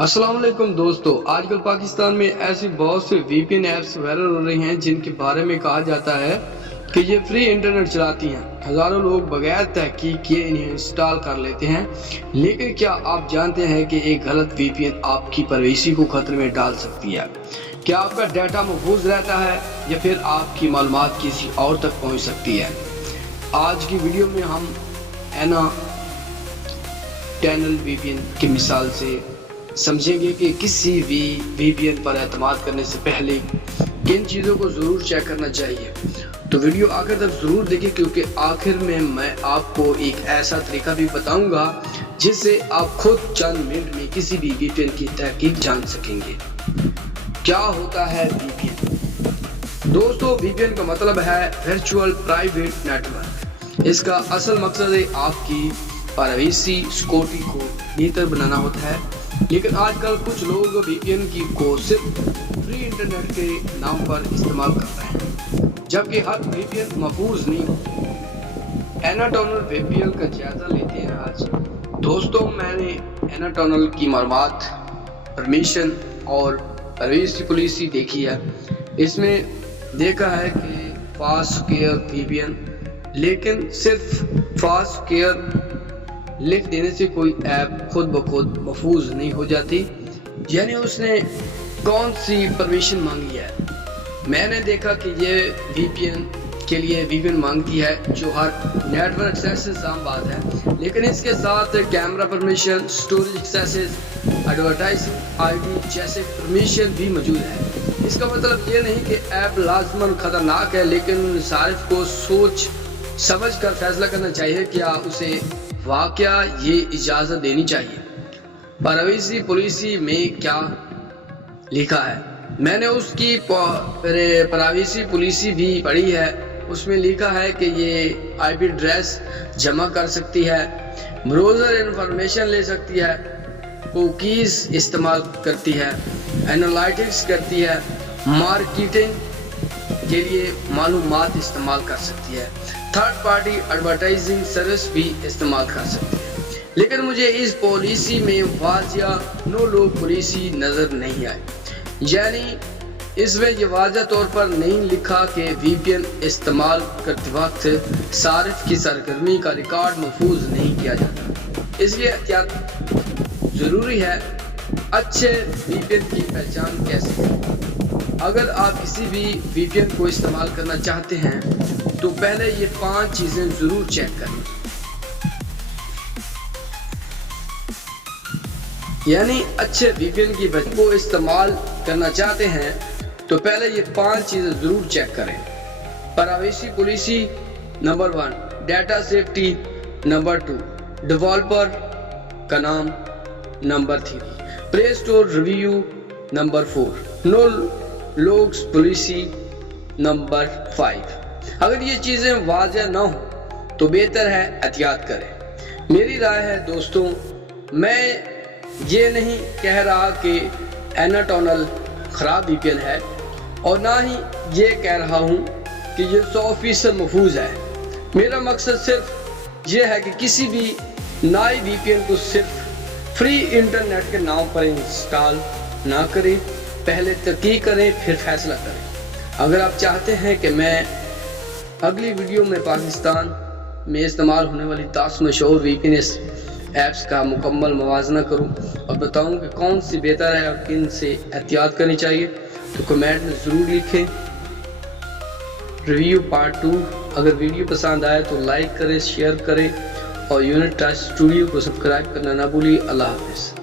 अस्सलाम वालेकुम दोस्तों, आजकल पाकिस्तान में ऐसी बहुत से VPN ऐप्स वायरल हो रही हैं जिनके बारे में कहा जाता है कि ये फ्री इंटरनेट चलाती हैं। हज़ारों लोग बगैर तहकीक किए इन्हें इंस्टॉल कर लेते हैं, लेकिन क्या आप जानते हैं कि एक गलत VPN आपकी प्राइवेसी को खतरे में डाल सकती है? क्या आपका डाटा महफूज रहता है या फिर आपकी मालूमात किसी और तक पहुंच सकती है? आज की वीडियो में हम एनाटॉनल VPN की मिसाल से समझेंगे कि किसी भी VPN पर एतमाद करने से पहले किन चीज़ों को ज़रूर चेक करना चाहिए। तो वीडियो आखिर तक ज़रूर देखें, क्योंकि आखिर में मैं आपको एक ऐसा तरीका भी बताऊंगा जिससे आप खुद चंद मिनट में किसी भी VPN की तहकीक जान सकेंगे। क्या होता है VPN? दोस्तों, VPN का मतलब है वर्चुअल प्राइवेट नेटवर्क। इसका असल मकसद है आपकी प्राइवेसी सिक्योरिटी को बेहतर बनाना होता है, लेकिन आजकल कुछ लोग VPN को सिर्फ फ्री इंटरनेट के नाम पर इस्तेमाल कर रहे हैं, जबकि हर VPN महफूज नहीं होता। एनाटॉनल VPN का जायजा लेते हैं आज। दोस्तों, मैंने एनाटॉनल की मालूमात, परमिशन और प्राइवेसी पॉलिसी देखी है। इसमें देखा है कि फास्ट केयर VPN, लेकिन सिर्फ फास्ट केयर लिख देने से कोई ऐप खुद ब खुद महफूज नहीं हो जाती। यानी उसने कौन सी परमिशन मांगी है? मैंने देखा कि ये VPN के लिए VPN मांगती है जो हर नेटवर्क एक्सेस आम बात है, लेकिन इसके साथ camera permission, storage access, advertising ID जैसे परमिशन भी मौजूद है। इसका मतलब ये नहीं कि ऐप लाजमन खतरनाक है, लेकिन सारिफ को सोच समझ कर फैसला करना चाहिए क्या उसे वाकया ये इजाज़त देनी चाहिए। प्राइवेसी पॉलिसी में क्या लिखा है? मैंने उसकी प्राइवेसी पॉलिसी भी पढ़ी है। उसमें लिखा है कि ये IP एड्रेस जमा कर सकती है, ब्राउज़र इंफॉर्मेशन ले सकती है, कुकीज़ इस्तेमाल करती है, एनालिटिक्स करती है, मार्केटिंग के लिए मालूमात इस्तेमाल कर सकती है, थर्ड पार्टी एडवर्टाइजिंग सर्विस भी इस्तेमाल कर सकती है। लेकिन मुझे इस पॉलिसी में वाज़िया नो लॉग पॉलिसी नज़र नहीं आई। यानी इसमें ये वाज़िया तौर पर नहीं लिखा कि VPN इस्तेमाल करते वक्त सारिफ की सरगर्मी का रिकॉर्ड महफूज नहीं किया जाता। इसलिए एहतियात ज़रूरी है। अच्छे VPN की पहचान कैसे करें? अगर आप किसी भी VPN को इस्तेमाल करना चाहते हैं तो पहले ये 5 चीज़ें ज़रूर चेक करें। यानी अच्छे VPN की पहचान को इस्तेमाल करना चाहते हैं तो पहले ये 5 चीज़ें ज़रूर चेक करें। Privacy policy number 1, data safety number 2, developer का नाम number 3, play store review number 4, no logs policy number 5। अगर ये चीज़ें वाज़िह ना हो तो बेहतर है एहतियात करें। मेरी राय है दोस्तों, मैं ये नहीं कह रहा कि एनाटॉनल ख़राब VPN है और ना ही ये कह रहा हूँ कि ये 100% महफूज है। मेरा मकसद सिर्फ ये है कि किसी भी नए VPN को सिर्फ फ्री इंटरनेट के नाम पर इंस्टॉल ना करें, पहले तहकीक करें फिर फैसला करें। अगर आप चाहते हैं कि मैं अगली वीडियो में पाकिस्तान में इस्तेमाल होने वाली 10 मशहूर VPN ऐप्स का मुकम्मल मुवाज़ना करूं और बताऊं कि कौन सी बेहतर है और किन से एहतियात करनी चाहिए, तो कमेंट में ज़रूर लिखें। Review part 2। अगर वीडियो पसंद आए तो लाइक करें, शेयर करें और यूनिट टच स्टूडियो को सब्सक्राइब करना ना भूलिए। अल्लाह हाफ़िज़।